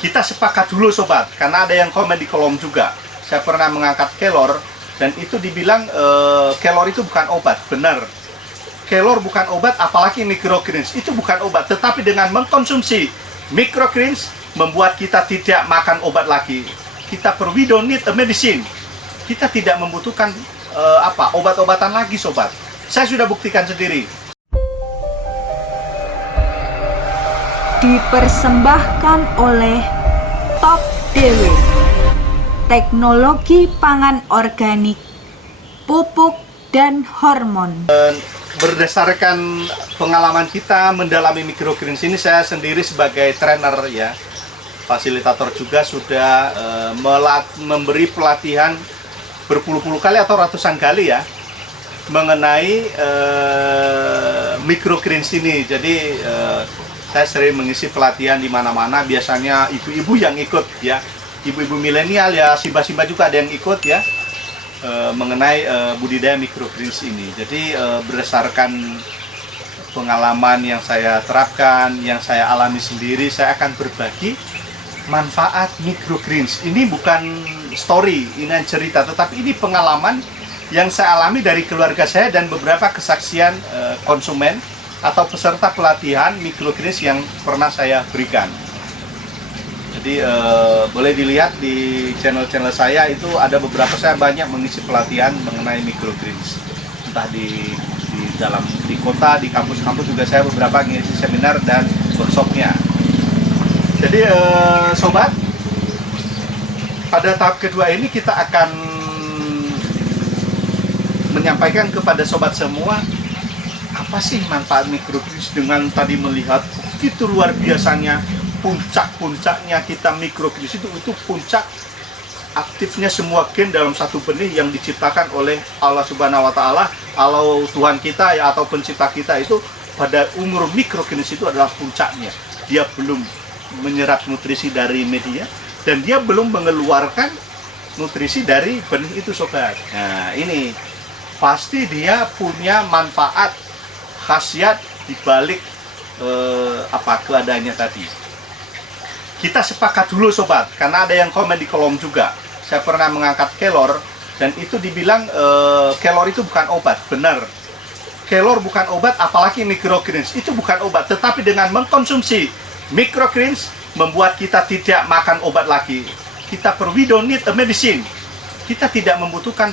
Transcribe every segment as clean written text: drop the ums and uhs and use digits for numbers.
Kita sepakat dulu sobat, karena ada yang komen di kolom juga. Saya pernah mengangkat kelor dan itu dibilang kelor itu bukan obat. Benar, kelor bukan obat, apalagi microgreens itu bukan obat. Tetapi dengan mengkonsumsi microgreens membuat kita tidak makan obat lagi. We don't need a medicine. Kita tidak membutuhkan obat-obatan lagi sobat. Saya sudah buktikan sendiri. Dipersembahkan oleh Top DW, teknologi pangan organik, pupuk dan hormon. Berdasarkan pengalaman kita mendalami microgreens ini, saya sendiri sebagai trainer ya, fasilitator juga sudah memberi pelatihan berpuluh-puluh kali atau ratusan kali ya mengenai microgreens ini. Jadi saya sering mengisi pelatihan di mana-mana, biasanya ibu-ibu yang ikut ya, ibu-ibu milenial ya, simba-simba juga ada yang ikut ya, mengenai budidaya microgreens ini. Jadi berdasarkan pengalaman yang saya terapkan, yang saya alami sendiri, saya akan berbagi manfaat microgreens. Ini bukan story, ini cerita, tetapi ini pengalaman yang saya alami dari keluarga saya dan beberapa kesaksian konsumen atau peserta pelatihan microgreens yang pernah saya berikan. Jadi boleh dilihat di channel-channel saya, itu ada beberapa, saya banyak mengisi pelatihan mengenai microgreens. Entah di kota, di kampus-kampus juga saya beberapa mengisi seminar dan workshopnya. Jadi sobat, pada tahap kedua ini kita akan menyampaikan kepada sobat semua apa sih manfaat microgreens. Dengan tadi melihat itu luar biasanya puncak-puncaknya kita microgreens itu puncak aktifnya semua gen dalam satu benih yang diciptakan oleh Allah Subhanahu wa taala, Allah Tuhan kita ya, atau pencipta kita itu pada umur microgreens itu adalah puncaknya. Dia belum menyerap nutrisi dari media dan dia belum mengeluarkan nutrisi dari benih itu sobat. Nah, ini pasti dia punya manfaat khasiat di balik keadaannya tadi. Kita sepakat dulu sobat, karena ada yang komen di kolom juga. Saya pernah mengangkat kelor dan itu dibilang kelor itu bukan obat. Benar, kelor bukan obat, apalagi microgreens itu bukan obat. Tetapi dengan mengkonsumsi microgreens membuat kita tidak makan obat lagi. We don't need a medicine. Kita tidak membutuhkan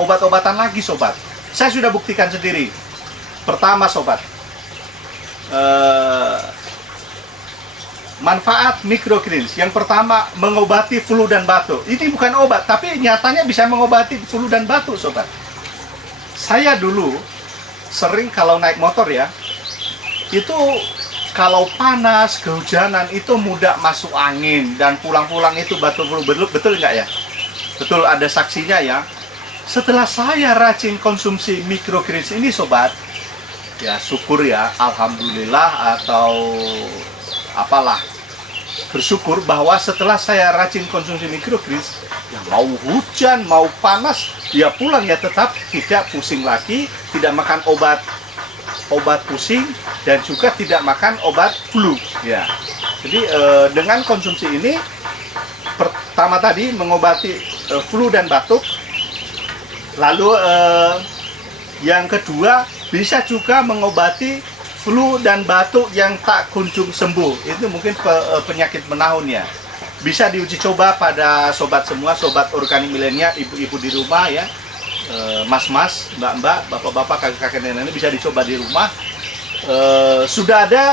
obat-obatan lagi sobat. Saya sudah buktikan sendiri. Pertama sobat, manfaat microgreens yang pertama mengobati flu dan batuk. Ini bukan obat, tapi nyatanya bisa mengobati flu dan batuk sobat. Saya dulu sering kalau naik motor ya, itu kalau panas, kehujanan itu mudah masuk angin dan pulang-pulang itu batuk flu. Betul nggak ya? Betul, ada saksinya ya. Setelah saya rajin konsumsi microgreens ini sobat, ya syukur ya, alhamdulillah atau apalah, bersyukur bahwa setelah saya rajin konsumsi microgreens, ya mau hujan, mau panas, ya pulang ya tetap tidak pusing lagi, tidak makan obat pusing dan juga tidak makan obat flu ya. Jadi dengan konsumsi ini, pertama tadi mengobati flu dan batuk. Lalu yang kedua bisa juga mengobati flu dan batuk yang tak kunjung sembuh. Itu mungkin penyakit menahun ya. Bisa diuji coba pada sobat semua, sobat organik milenial, ibu-ibu di rumah ya, mas-mas, mbak-mbak, bapak-bapak, kakek-kakek, nenek, bisa dicoba di rumah. Sudah ada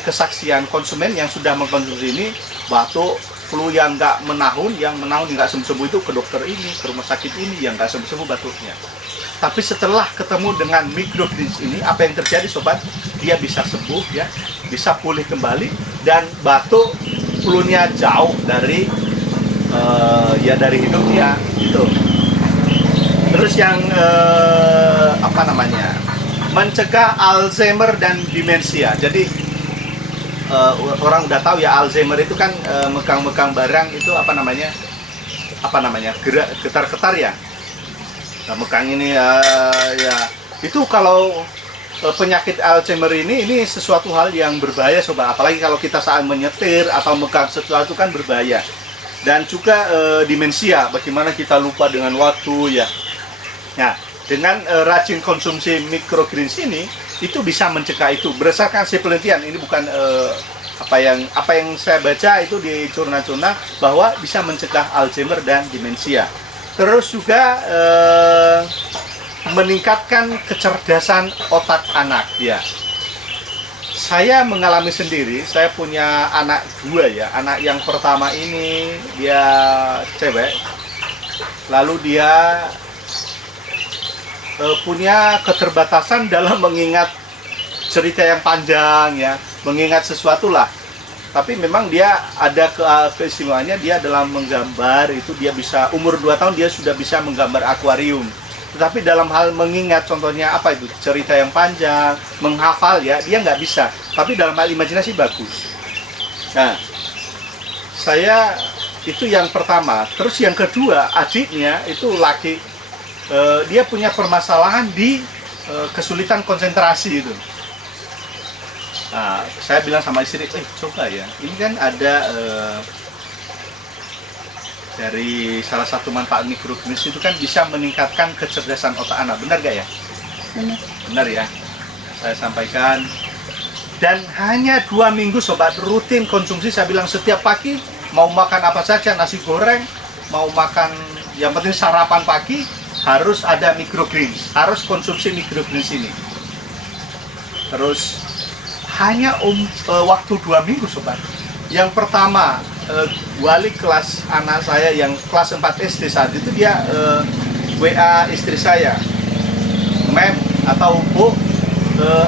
kesaksian konsumen yang sudah mengkonsumsi ini, batuk flu yang nggak menahun, yang nggak sembuh-sembuh itu ke dokter ini, ke rumah sakit ini, yang nggak sembuh-sembuh batuknya. Tapi setelah ketemu dengan microgreens ini, apa yang terjadi sobat? Dia bisa sembuh ya, bisa pulih kembali dan batuk flu-nya jauh dari dari hidupnya gitu. Terus yang mencegah Alzheimer dan demensia. Jadi orang udah tahu ya, Alzheimer itu kan megang-megang barang itu getar-getar ya. Nah, megang ini ya itu kalau penyakit Alzheimer ini sesuatu hal yang berbahaya sobat, apalagi kalau kita saat menyetir atau megang sesuatu kan berbahaya. Dan juga demensia, bagaimana kita lupa dengan waktu ya. Nah, dengan rajin konsumsi microgreens ini itu bisa mencegah itu. Berdasarkan hasil penelitian, ini bukan apa yang saya baca itu di jurnal-jurnal, bahwa bisa mencegah Alzheimer dan demensia. Terus juga meningkatkan kecerdasan otak anak ya. Saya mengalami sendiri, saya punya anak dua ya. Anak yang pertama ini dia cewek, lalu dia punya keterbatasan dalam mengingat cerita yang panjang ya, mengingat sesuatu lah. Tapi memang dia ada keistimewaannya, dia dalam menggambar itu dia bisa, umur 2 tahun dia sudah bisa menggambar akuarium. Tetapi dalam hal mengingat, contohnya apa itu, cerita yang panjang, menghafal ya, dia nggak bisa. Tapi dalam hal imajinasi bagus. Nah, saya itu yang pertama. Terus yang kedua, adiknya itu laki, dia punya permasalahan di kesulitan konsentrasi itu. Nah, saya bilang sama istri, coba ya, ini kan ada dari salah satu manfaat microgreens itu kan bisa meningkatkan kecerdasan otak anak. Benar gak ya? Benar. Benar ya. Saya sampaikan. Dan hanya 2 minggu sobat rutin konsumsi. Saya bilang setiap pagi mau makan apa saja, nasi goreng, mau makan, yang penting sarapan pagi harus ada microgreens, harus konsumsi microgreens ini. Terus hanya waktu 2 minggu sobat. Yang pertama, wali kelas anak saya yang kelas 4 SD saat itu dia WA istri saya, Mem atau Bu,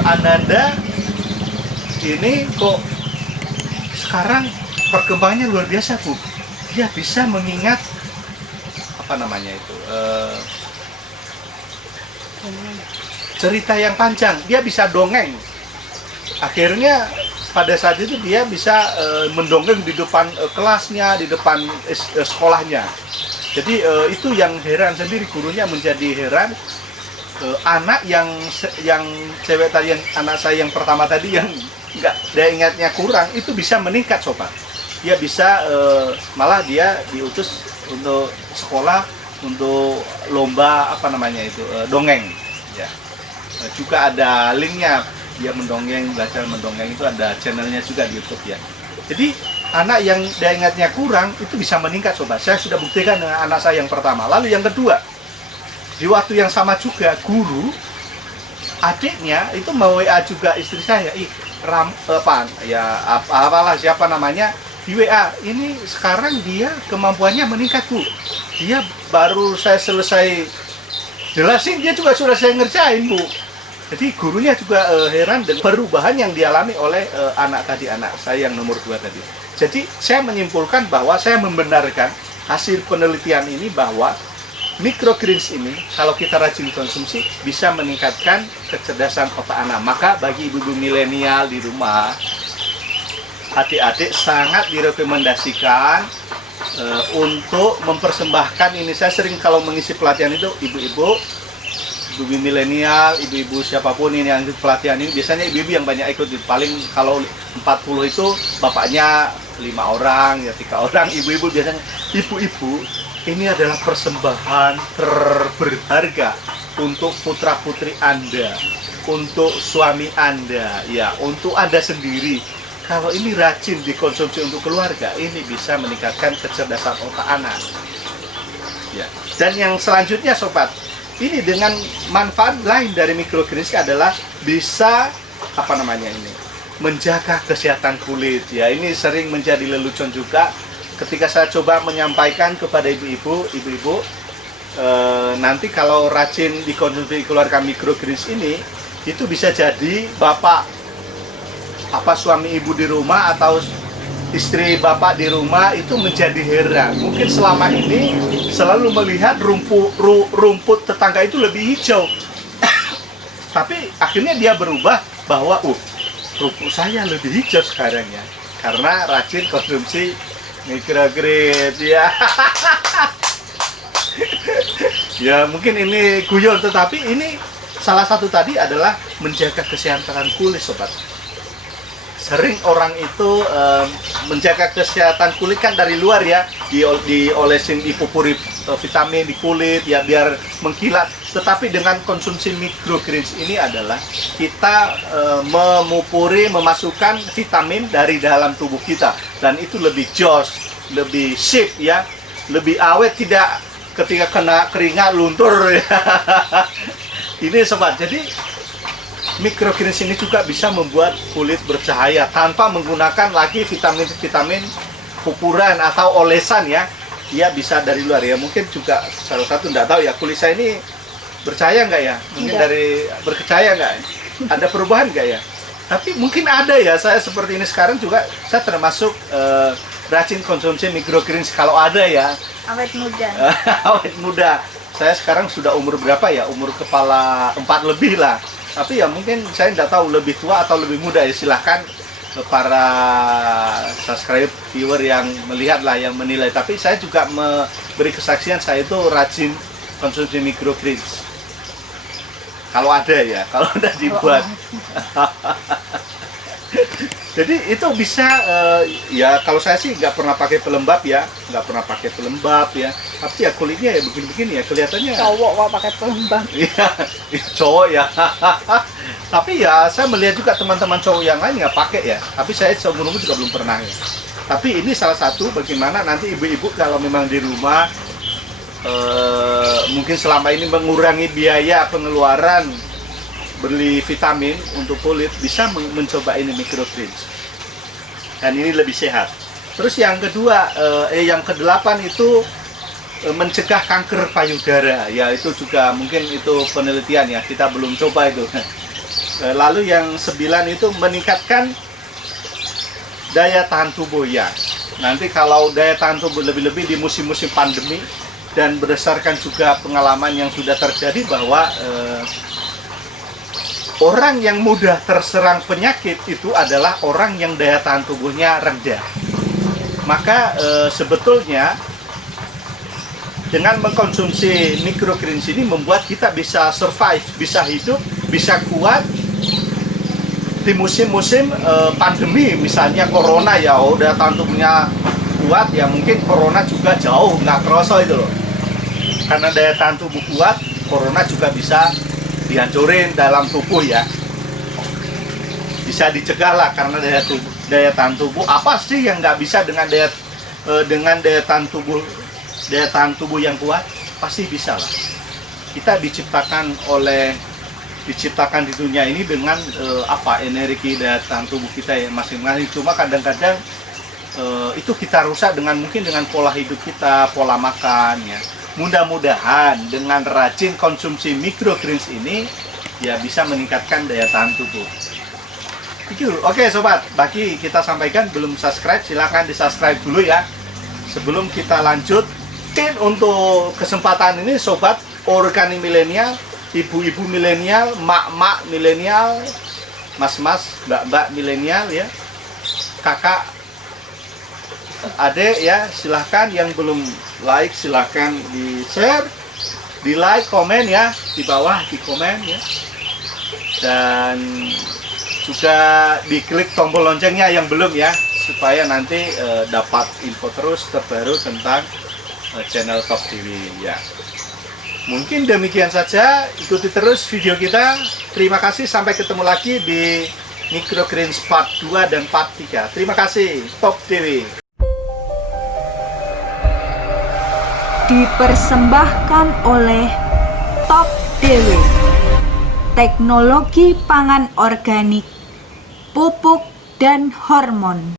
Ananda ini kok sekarang perkembangannya luar biasa Bu. Dia bisa mengingat apa namanya itu, cerita yang panjang, dia bisa dongeng. Akhirnya pada saat itu dia bisa mendongeng di depan kelasnya, di depan sekolahnya. Jadi itu yang heran sendiri, gurunya menjadi heran. Anak yang cewek tadi, yang anak saya yang pertama tadi yang nggak daya ingatnya kurang, itu bisa meningkat sobat. Dia bisa malah dia diutus untuk sekolah untuk lomba apa namanya itu, dongeng. Ya. Juga ada linknya. Dia mendongeng, belajar mendongeng itu ada channelnya juga di YouTube ya. Jadi anak yang daya ingatnya kurang itu bisa meningkat sobat. Saya sudah buktikan dengan anak saya yang pertama. Lalu yang kedua, di waktu yang sama juga guru adiknya itu mau WA juga istri saya, apalah siapa namanya di WA. Ini sekarang dia kemampuannya meningkat Bu. Dia baru saya selesai jelasin, dia juga sudah saya ngerjain Bu. Jadi gurunya juga heran dengan perubahan yang dialami oleh anak saya yang nomor 2 tadi. Jadi saya menyimpulkan bahwa saya membenarkan hasil penelitian ini bahwa microgreens ini kalau kita rajin konsumsi bisa meningkatkan kecerdasan otak anak. Maka bagi ibu-ibu milenial di rumah, adik-adik sangat direkomendasikan untuk mempersembahkan ini. Saya sering kalau mengisi pelatihan itu ibu-ibu milenial, ibu-ibu siapapun ini yang ikut pelatihan ini, biasanya ibu-ibu yang banyak ikut. Paling kalau 40 itu bapaknya 5 orang, ya 3 orang, ibu-ibu biasanya. Ibu-ibu, ini adalah persembahan terberharga untuk putra-putri Anda, untuk suami Anda, ya, untuk Anda sendiri. Kalau ini rajin dikonsumsi untuk keluarga, ini bisa meningkatkan kecerdasan otak anak. Ya. Dan yang selanjutnya sobat, ini dengan manfaat lain dari microgreens adalah bisa apa namanya ini, menjaga kesehatan kulit ya. Ini sering menjadi lelucon juga ketika saya coba menyampaikan kepada ibu-ibu, nanti kalau rajin dikonsumsi keluarga microgreens ini, itu bisa jadi bapak suami ibu di rumah atau istri bapak di rumah itu menjadi heran. Mungkin selama ini selalu melihat rumput tetangga itu lebih hijau. Tapi akhirnya dia berubah bahwa rumput saya lebih hijau sekarang ya. Karena rajin konsumsi microgreens ya. Ya mungkin ini guyon, tetapi ini salah satu tadi adalah menjaga kesehatan kulit, sobat. Sering orang itu menjaga kesehatan kulit kan dari luar ya, diolesin dipupuri vitamin di kulit ya biar mengkilat. Tetapi dengan konsumsi microgreens ini adalah kita memasukkan vitamin dari dalam tubuh kita, dan itu lebih jos, lebih shape ya, lebih awet, tidak ketika kena keringat luntur ya. Ini sobat, jadi microgreens ini juga bisa membuat kulit bercahaya tanpa menggunakan lagi vitamin-vitamin pupuran atau olesan ya. Ia bisa dari luar ya. Mungkin juga salah satu nggak tahu ya, kulit saya ini bercahaya nggak ya? Mungkin dari berkecahaya nggak? Ada perubahan nggak ya? Tapi mungkin ada ya. Saya seperti ini sekarang juga saya termasuk rajin konsumsi microgreens kalau ada ya. Awet muda. Awet muda. Saya sekarang sudah umur berapa ya? Umur kepala 4 lebih lah. Tapi ya mungkin saya tidak tahu lebih tua atau lebih muda ya. Silahkan para subscribe viewer yang melihat lah, yang menilai. Tapi saya juga memberi kesaksian saya itu rajin konsumsi microgreens. Kalau ada ya, kalau udah dibuat. Jadi itu bisa ya, kalau saya sih nggak pernah pakai pelembab ya, tapi ya kulitnya ya begini-begini ya, kelihatannya Cowok kok pakai pelembab. iya, cowok ya. Tapi ya saya melihat juga teman-teman cowok yang lain nggak pakai ya, tapi saya seumur-umur juga belum pernah ya. Tapi ini salah satu bagaimana nanti ibu-ibu kalau memang di rumah mungkin selama ini mengurangi biaya pengeluaran beli vitamin untuk kulit, bisa mencoba ini microgreens, dan ini lebih sehat. Terus yang kedua, yang kedelapan itu mencegah kanker payudara ya, itu juga mungkin itu penelitian ya, kita belum coba itu. Lalu yang 9 itu meningkatkan daya tahan tubuh ya. Nanti kalau daya tahan tubuh lebih-lebih di musim-musim pandemi, dan berdasarkan juga pengalaman yang sudah terjadi bahwa orang yang mudah terserang penyakit itu adalah orang yang daya tahan tubuhnya rendah. Maka sebetulnya dengan mengkonsumsi microgreens ini membuat kita bisa survive, bisa hidup, bisa kuat di musim-musim pandemi. Misalnya corona ya, daya tahan tubuhnya kuat ya, mungkin corona juga jauh nggak kerasa itu loh. Karena daya tahan tubuh kuat, corona juga bisa dihancurin dalam tubuh ya, bisa dicegah lah. Karena daya tahan tubuh apa sih yang nggak bisa dengan daya tahan tubuh yang kuat? Pasti bisa lah. Kita diciptakan di dunia ini dengan energi daya tahan tubuh kita ya masing-masing. Cuma kadang-kadang itu kita rusak mungkin dengan pola hidup kita, pola makan ya. Mudah-mudahan dengan rajin konsumsi microgreens ini ya bisa meningkatkan daya tahan tubuh. Oke sobat, bagi kita sampaikan belum subscribe, silahkan di subscribe dulu ya. Sebelum kita lanjut, untuk kesempatan ini sobat organi milenial, ibu-ibu milenial, mak-mak milenial, mas-mas, mbak-mbak milenial ya, kakak, adek ya, silahkan yang belum like silahkan di share, di like, komen ya, di bawah di komen ya, dan juga diklik tombol loncengnya yang belum ya, supaya nanti dapat info terus terbaru tentang channel Top TV ya. Mungkin demikian saja, ikuti terus video kita. Terima kasih, sampai ketemu lagi di microgreens part 2 dan part 3. Terima kasih, Top TV. Dipersembahkan oleh Top Dewe, teknologi pangan organik, pupuk dan hormon.